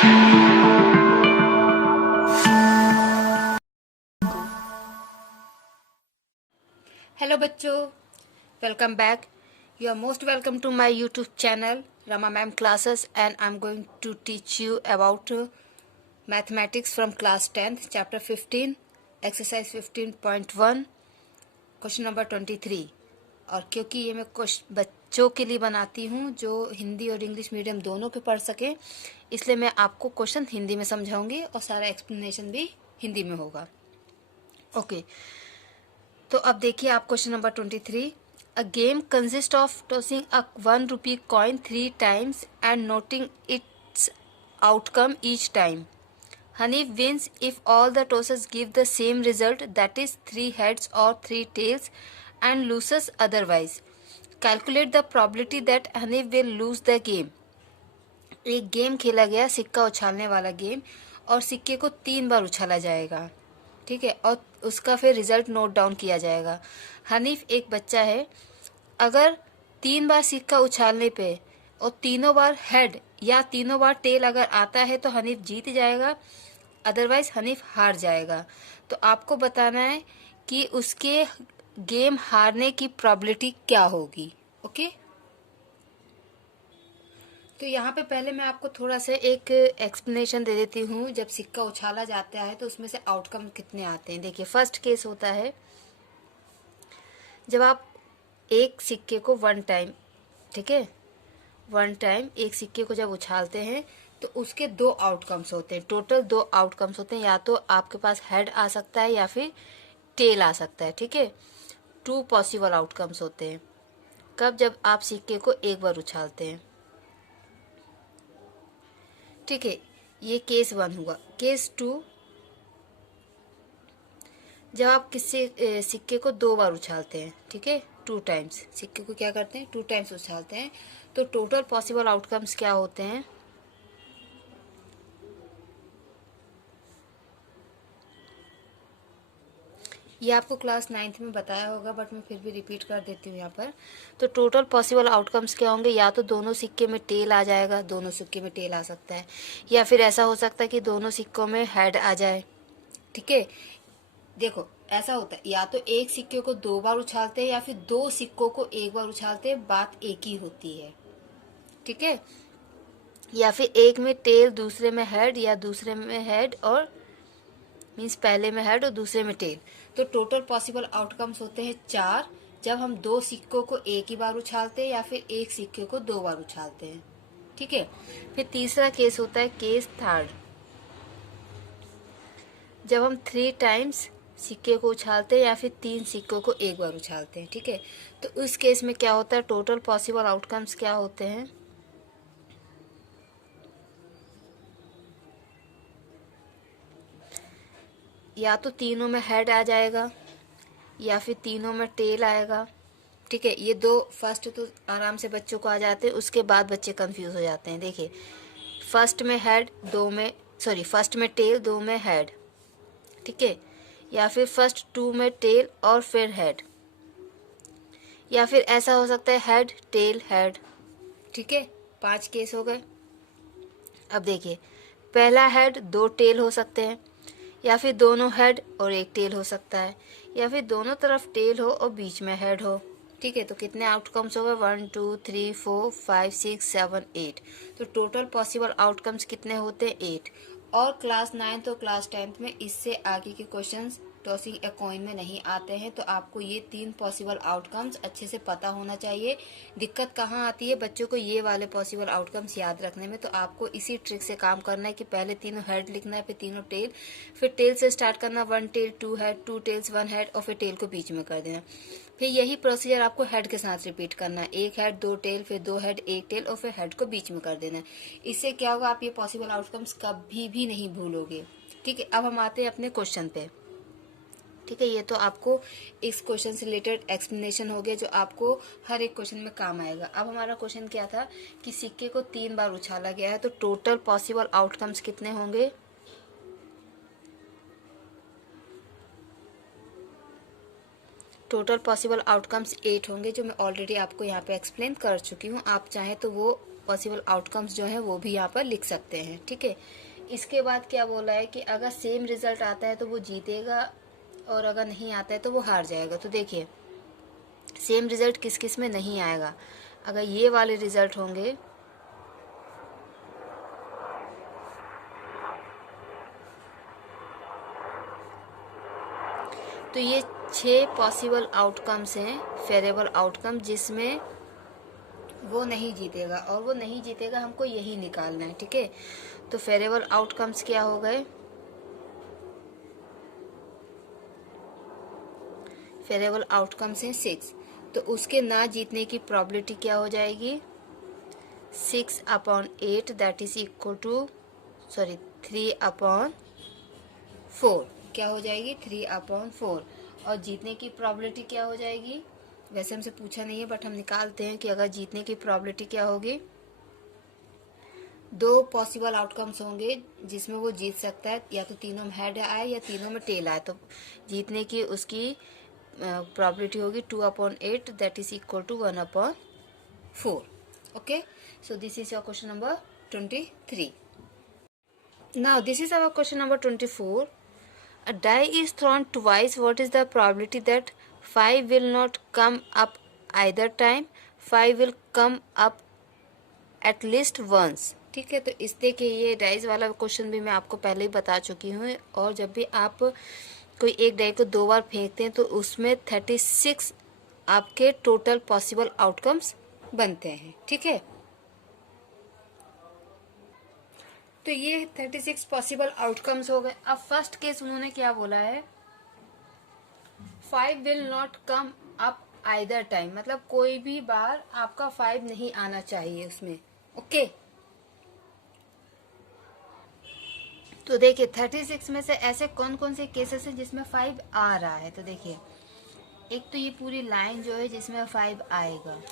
Hello बच्चों, welcome back. You are most welcome to my YouTube channel Rama Ma'am Classes, and I'm going to teach you about mathematics from class 10th, chapter 15, exercise 15.1, question number 23. और क्योंकि ये मैं बच्चों के लिए बनाती हूँ जो हिंदी और इंग्लिश मीडियम दोनों के पढ़ सके, इसलिए मैं आपको क्वेश्चन हिंदी में समझाऊंगी और सारा एक्सप्लेनेशन भी हिंदी में होगा. ओके. तो अब देखिए आप question number 23. A game consist of tossing a 1 rupee coin 3 times and noting its outcome each time. Hanif wins if all the tosses give the same result, that is 3 heads or 3 tails, and loses otherwise. Calculate the probability that Hanif will lose the game. एक game खेला गया, सिक्का उछालने वाला game, और सिक्के को 3 बार उछाला जाएगा. ठीक है, और उसका फिर रिजल्ट नोट डाउन किया जाएगा. हनीफ एक बच्चा है. अगर 3 बार सिक्का उछालने पे और तीनों बार हेड या तीनों बार टेल अगर आता है तो हनीफ जीत जाएगा, अदरवाइज हनीफ हार जाएगा. तो आपको बताना है कि उसके गेम हारने की प्रोबेबिलिटी क्या होगी. ओके. तो यहाँ पे पहले मैं आपको थोड़ा सा एक एक्सप्लेनेशन दे देती हूँ. जब सिक्का उछाला जाता है तो उसमें से आउटकम कितने आते हैं. देखिए, फर्स्ट केस होता है जब आप एक सिक्के को 1 टाइम, ठीक है, 1 टाइम एक सिक्के को जब उछालते हैं तो उसके 2 आउटकम्स होते हैं. टोटल 2 आउटकम्स होते हैं. या तो आपके पास हेड आ सकता है या फिर टेल आ सकता है. ठीक है, 2 पॉसिबल आउटकम्स होते हैं. कब? जब आप सिक्के को एक बार उछालते हैं. ठीक है, ये केस 1 हुआ. केस 2, जब आप किसी सिक्के को 2 बार उछालते हैं. ठीक है, 2 टाइम्स सिक्के को क्या करते हैं, 2 टाइम्स उछालते हैं. तो टोटल पॉसिबल आउटकम्स क्या होते हैं? ये आपको क्लास 9th में बताया होगा, बट मैं फिर भी रिपीट कर देती हूँ यहाँ पर. तो टोटल पॉसिबल आउटकम्स क्या होंगे? या तो दोनों सिक्के में टेल आ जाएगा, दोनों सिक्के में टेल आ सकता है, या फिर ऐसा हो सकता है कि दोनों सिक्कों में हेड आ जाए. ठीक है, देखो ऐसा होता है, या तो एक सिक्के को 2 बार उछालते हैं या फिर 2 सिक्कों को एक बार उछालते हैं, बात एक ही होती है. ठीक है, या फिर एक में टेल दूसरे में हेड, या दूसरे में हेड और मीन्स पहले में हेड और दूसरे में टेल. तो टोटल पॉसिबल आउटकम्स होते हैं 4, जब हम 2 सिक्कों को एक ही बार उछालते हैं या फिर एक सिक्के को 2 बार उछालते हैं. ठीक है, फिर तीसरा केस होता है केस 3, जब हम 3 टाइम्स सिक्के को उछालते हैं या फिर 3 सिक्कों को एक बार उछालते हैं. ठीक है, तो उस केस में क्या होता है? टोटल पॉसिबल आउटकम्स क्या होते हैं? या तो तीनों में हेड आ जाएगा या फिर तीनों में टेल आएगा. ठीक है, ये 2 फर्स्ट तो आराम से बच्चों को आ जाते हैं, उसके बाद बच्चे कंफ्यूज हो जाते हैं. देखिए, फर्स्ट में हेड, फर्स्ट में टेल, 2 में हेड. ठीक है, या फिर फर्स्ट 2 में टेल और फिर हेड, या फिर ऐसा हो सकता है हेड टेल हेड. ठीक है, 5 केस हो गए. अब देखिए, पहला हेड 2 टेल हो सकते हैं, या फिर दोनों हेड और एक टेल हो सकता है, या फिर दोनों तरफ टेल हो और बीच में हेड हो. ठीक है, तो कितने आउटकम्स हो गए? 1 2 3 4 5 6 7 8. तो टोटल पॉसिबल आउटकम्स कितने होते हैं? 8. और क्लास 9th और क्लास 10th में इससे आगे के क्वेश्चंस टॉसिंग ए कॉइन में नहीं आते हैं. तो आपको ये 3 पॉसिबल आउटकम्स अच्छे से पता होना चाहिए. दिक्कत कहाँ आती है बच्चों को ये वाले पॉसिबल आउटकम्स याद रखने में? तो आपको इसी ट्रिक से काम करना है कि पहले तीनों हेड लिखना है, फिर तीनों टेल, फिर टेल से स्टार्ट करना, 1 टेल 2 हेड, 2 टेल्स 1 हेड, और फिर टेल को बीच में कर देना. फिर यही प्रोसीजर आपको हेड के साथ रिपीट करना है. 1 हेड 2 टेल, फिर 2 हेड 1 टेल, और फिर हेड को बीच में कर देना. इससे क्या होगा? आप ये पॉसिबल आउटकम्स कभी भी नहीं भूलोगे. ठीक है, अब हम आते हैं अपने क्वेश्चन पे. ठीक है, ये तो आपको इस क्वेश्चन से रिलेटेड एक्सप्लेनेशन हो गया जो आपको हर एक क्वेश्चन में काम आएगा. अब हमारा क्वेश्चन क्या था कि सिक्के को 3 बार उछाला गया है, तो टोटल पॉसिबल आउटकम्स कितने होंगे? टोटल पॉसिबल आउटकम्स 8 होंगे, जो मैं ऑलरेडी आपको यहाँ पे एक्सप्लेन कर चुकी हूँ. आप चाहें तो वो पॉसिबल आउटकम्स जो हैं वो भी यहाँ पर लिख सकते हैं, ठीक है। इसके बाद क्या बोला है कि अगर सेम रिजल्ट आता है तो वो जीतेगा और अगर नहीं आता है तो वो हार जाएगा। तो देखिए सेम रिजल्ट किस किस में नहीं आएगा। अगर ये वाले रिजल्ट होंगे तो ये 6 पॉसिबल आउटकम्स हैं, फेवरेबल आउटकम, जिसमें वो नहीं जीतेगा और वो नहीं जीतेगा हमको यही निकालना है, ठीक है। तो फेवरेबल आउटकम्स क्या हो गए, फेवरेबल आउटकम्स हैं 6, तो उसके ना जीतने की प्रोबेबिलिटी क्या हो जाएगी 6/8 दैट इज इक्वल टू 3/4, क्या हो जाएगी 3/4। और जीतने की प्रोबेबिलिटी क्या हो जाएगी, वैसे हमसे पूछा नहीं है बट हम निकालते हैं कि अगर जीतने की प्रोबेबिलिटी क्या होगी, 2 पॉसिबल आउटकम्स होंगे जिसमें वो जीत सकता है, या तो तीनों में हेड आए या तीनों में टेल आए, तो जीतने की उसकी प्रोबेबिलिटी होगी 2/8 that is equal to 1/4। Okay, so this is your question number 23. Now this is our question number 24. A die is thrown twice. What is the probability that 5 will not come up either time? 5 will come up at least once. ठीक है, तो इस देखिए ये dies वाला question भी मैं आपको पहले ही बता चुकी हूँ। और जब भी आप कोई एक डाई को 2 बार फेंकते हैं तो उसमें 36 आपके टोटल पॉसिबल आउटकम्स बनते हैं, ठीक है। तो ये 36 पॉसिबल आउटकम्स हो गए। अब फर्स्ट केस उन्होंने क्या बोला है, 5 will not come up either time, मतलब कोई भी बार आपका 5 नहीं आना चाहिए उसमें, ओके। तो देखिए 36 में से ऐसे कौन कौन से केसेस हैं जिसमें 5 आ रहा है। तो देखिए एक तो ये पूरी लाइन जो है जिसमें 5 आएगा,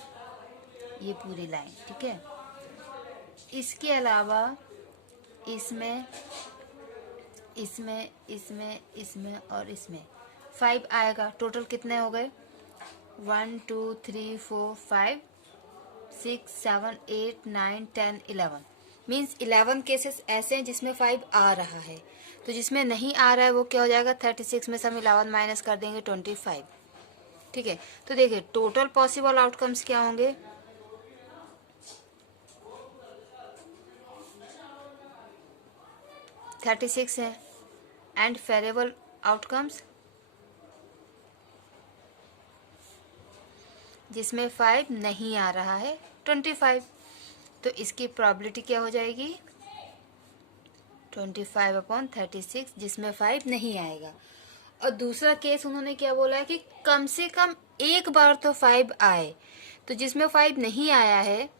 ये पूरी लाइन, ठीक है। इसके अलावा इसमें इसमें इसमें इसमें और इसमें 5 आएगा। टोटल कितने हो गए 1 2 3 4 5 6 7 8 9 10 11, मीन्स 11 केसेस ऐसे हैं जिसमें 5 आ रहा है। तो जिसमें नहीं आ रहा है वो क्या हो जाएगा, 36 में से हम 11 माइनस कर देंगे 25, ठीक है। तो देखिए टोटल पॉसिबल आउटकम्स क्या होंगे, 36 है, एंड फेवरेबल आउटकम्स जिसमें 5 नहीं आ रहा है 25। तो इसकी प्रोबेबिलिटी क्या हो जाएगी 25/36 जिसमें 5 नहीं आएगा। और दूसरा केस उन्होंने क्या बोला है कि कम से कम एक बार तो 5 आए, तो जिसमें 5 नहीं आया है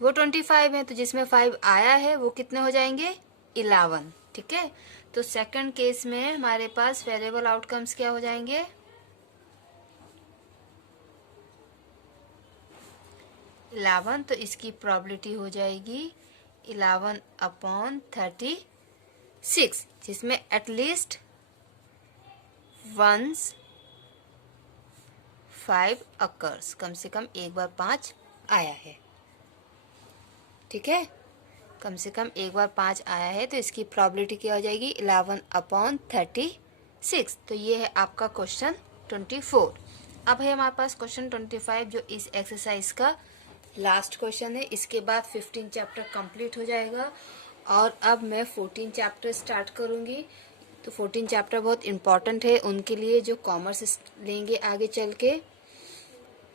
वो 25 है, तो जिसमें 5 आया है वो कितने हो जाएंगे 11, ठीक है। तो सेकंड केस में हमारे पास फेवरेबल आउटकम्स क्या हो जाएंगे 11, तो इसकी प्रोबेबिलिटी हो जाएगी 11/36 जिसमें एटलीस्ट वंस 5 अकर्स, कम से कम एक बार 5 आया है, ठीक है। कम से कम एक बार 5 आया है, तो इसकी प्रोबेबिलिटी क्या हो जाएगी 11/36। तो ये है आपका क्वेश्चन 24। अब है हमारे पास क्वेश्चन 25 जो इस एक्सरसाइज का लास्ट क्वेश्चन है। इसके बाद 15 चैप्टर कंप्लीट हो जाएगा और अब मैं 14 चैप्टर स्टार्ट करूंगी। तो 14 चैप्टर बहुत इम्पॉर्टेंट है उनके लिए जो कॉमर्स लेंगे आगे चल के,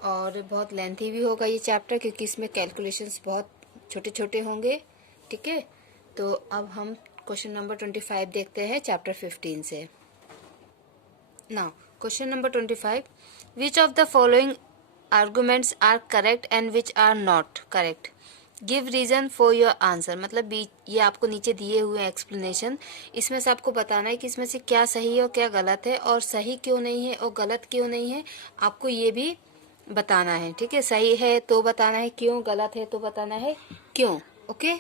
और बहुत लेंथी भी होगा ये चैप्टर क्योंकि इसमें कैलकुलेशंस बहुत छोटे छोटे होंगे, ठीक है। तो अब हम क्वेश्चन नंबर 25 देखते हैं चैप्टर 15 से। Now question number 25, which of the following arguments are correct and which are not correct, give reason for your answer. मतलब ये आपको नीचे दिए हुए एक्सप्लेनेशन, इसमें से आपको बताना है कि इसमें से क्या सही है और क्या गलत है, और सही क्यों नहीं है और गलत क्यों नहीं है आपको ये भी बताना है, ठीक है। सही है तो बताना है क्यों, गलत है तो बताना है क्यों, ओके।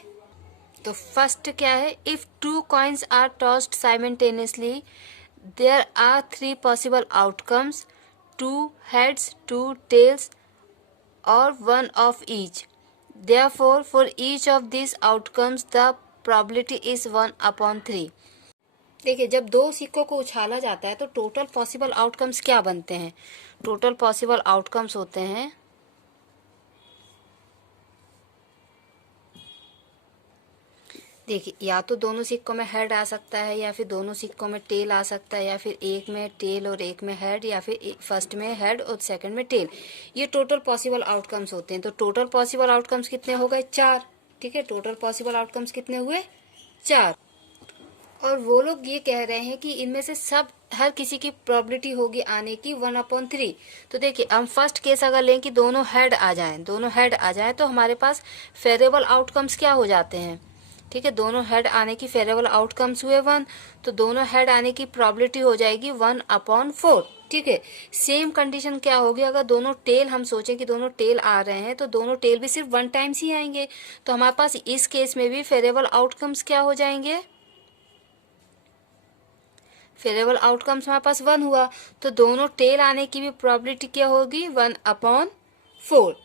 तो फर्स्ट क्या है, if 2 coins are tossed simultaneously there are 3 possible outcomes, 2 heads 2 tails और 1 of each, Therefore, for each of these outcomes, the probability is 1/3. देखिए, जब दो सिक्कों को उछाला जाता है तो टोटल पॉसिबल आउटकम्स क्या बनते हैं? टोटल पॉसिबल आउटकम्स होते हैं, देखिए, या तो दोनों सिक्कों में हेड आ सकता है, या फिर दोनों सिक्कों में टेल आ सकता है, या फिर एक में टेल और एक में हेड, या फिर फर्स्ट में हेड और सेकंड में टेल। ये टोटल पॉसिबल आउटकम्स होते हैं। तो टोटल पॉसिबल आउटकम्स कितने हो गए? 4। ठीक है, टोटल पॉसिबल आउटकम्स कितने हुए? 4। और वो लोग ये कह रहे हैं कि इनमें से सब हर किसी की प्रोबेबिलिटी होगी आने की 1/3। तो देखिए, हम फर्स्ट केस अगर लें कि दोनों हेड आ जाएं, तो हमारे पास फेवरेबल आउटकम्स क्या हो जाते हैं? ठीक है, दोनों हेड आने की फेवरेबल आउटकम्स हुए 1, तो दोनों हेड आने की प्रोबेबिलिटी हो जाएगी 1/4। ठीक है, सेम कंडीशन क्या होगी अगर दोनों टेल, हम सोचें कि दोनों टेल आ रहे हैं, तो दोनों टेल भी सिर्फ 1 टाइम्स ही आएंगे। तो हमारे पास इस केस में भी फेवरेबल आउटकम्स क्या हो जाएंगे? फेवरेबल आउटकम्स हमारे पास 1 हुआ, तो दोनों टेल आने की भी प्रोबेबिलिटी क्या होगी? 1/4।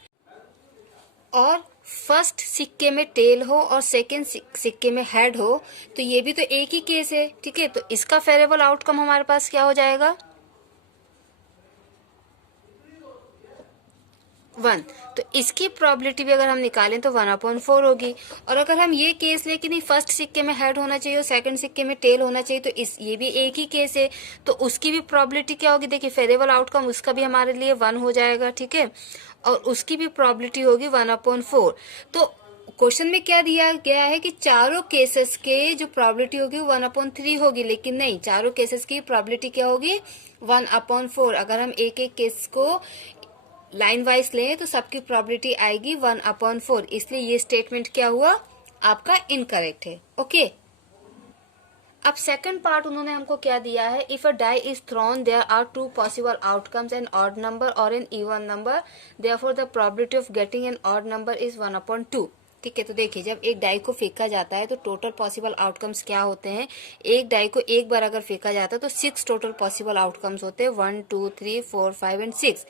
और फर्स्ट सिक्के में टेल हो और सेकेंड सिक्के में हेड हो, तो ये भी तो एक ही केस है। ठीक है, तो इसका फेवरेबल आउटकम हमारे पास क्या हो जाएगा? 1। तो इसकी प्रोबेबिलिटी भी अगर हम निकालें तो 1/4 होगी। और अगर हम ये केस ले कि नहीं, फर्स्ट सिक्के में हेड होना चाहिए और सेकंड सिक्के में टेल होना चाहिए, तो ये भी एक ही केस है, तो उसकी भी प्रोबेबिलिटी क्या होगी? देखिए, फेवरेबल आउटकम उसका भी हमारे लिए 1 हो जाएगा। ठीक है, और उसकी भी प्रोबेबिलिटी होगी 1/4। तो क्वेश्चन में क्या दिया गया है कि चारों केसेस के जो प्रोबेबिलिटी होगी वो 1/3 होगी, लेकिन नहीं, चारों केसेस की प्रोबेबिलिटी क्या होगी? 1/4। अगर हम एक एक केस को लाइन वाइज लें तो सबकी प्रोबेबिलिटी आएगी 1/4। इसलिए ये स्टेटमेंट क्या हुआ? आपका इनकरेक्ट है। ओके, अब सेकंड पार्ट उन्होंने हमको क्या दिया है? If a die is thrown there are 2 possible outcomes, an odd number और an even number, therefore the probability of getting an odd number is 1/2। ठीक है, तो देखिए, जब एक डाई को फेंका जाता है तो टोटल पॉसिबल आउटकम्स क्या होते हैं? एक डाई को एक बार अगर फेंका जाता है तो 6 टोटल पॉसिबल आउटकम्स होते हैं, 1 2 3 4 5 एंड 6।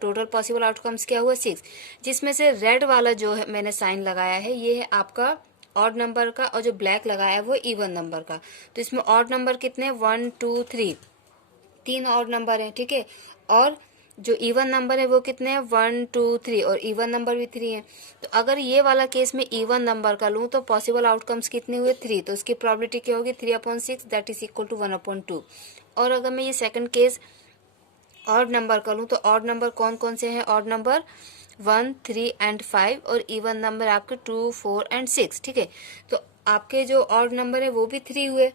टोटल पॉसिबल आउटकम्स क्या हुआ? 6। जिसमें से रेड वाला जो है मैंने साइन लगाया है, ये है आपका ऑड नंबर का, और जो ब्लैक लगाया है वो इवन नंबर का। तो इसमें ऑड नंबर कितने? 1 2 3, 3 ऑड नंबर है। ठीक है, और जो इवन नंबर है वो कितने हैं? 1 2 3, और इवन नंबर भी 3 है। तो अगर ये वाला केस में इवन नंबर का लूं तो पॉसिबल आउटकम्स कितने हुए? 3। तो उसकी प्रोबेबिलिटी क्या होगी? 3/6, दैट इज इक्वल टू 1/2। और अगर मैं ये सेकंड केस ऑड नंबर का लूं तो ऑड नंबर कौन कौन से हैं? ऑड नंबर 1 3 एंड 5, और इवन नंबर आपके 2 4 एंड 6। ठीक है, तो आपके जो ऑड नंबर है वो भी 3 हुए।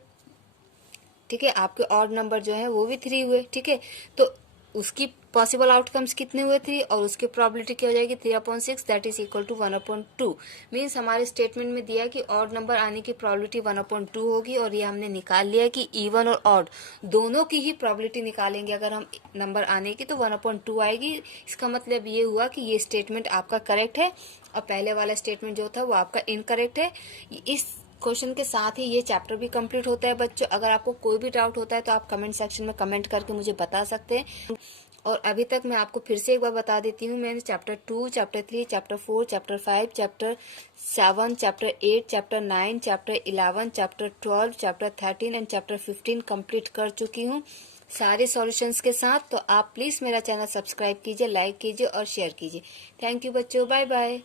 ठीक है, आपके ऑड नंबर जो है वो भी 3 हुए। ठीक है, तो उसकी पॉसिबल आउटकम्स कितने हुए? 3, और उसकी प्रोबेबिलिटी क्या हो जाएगी? 3/6, that is equal to 1/2। Means हमारे स्टेटमेंट में दिया कि ऑड नंबर आने की प्रोबेबिलिटी 1/2 होगी, और ये हमने निकाल लिया कि इवन और ऑड दोनों की ही प्रोबेबिलिटी निकालेंगे अगर हम नंबर आने की, तो 1/2 आएगी। इसका मतलब ये हुआ कि ये स्टेटमेंट आपका करेक्ट है, और पहले वाला स्टेटमेंट जो था वो आपका इनकरेक्ट है। इस क्वेश्चन के साथ ही ये चैप्टर भी कंप्लीट होता है बच्चों। अगर आपको कोई भी डाउट होता है तो आप कमेंट सेक्शन में कमेंट करके मुझे बता सकते हैं। और अभी तक मैं आपको फिर से एक बार बता देती हूँ, मैंने chapter 2, chapter 3, chapter 4, chapter 5, chapter 7, chapter 8, chapter 9, chapter 11, chapter 12, chapter 13 and chapter 15 complete कर चुकी हूँ सारे सॉल्यूशंस के साथ। तो आप प्लीज़ मेरा चैनल सब्सक्राइब कीजिए, लाइक कीजिए और शेयर कीजिए। थैंक यू बच्चों, बाय बाय।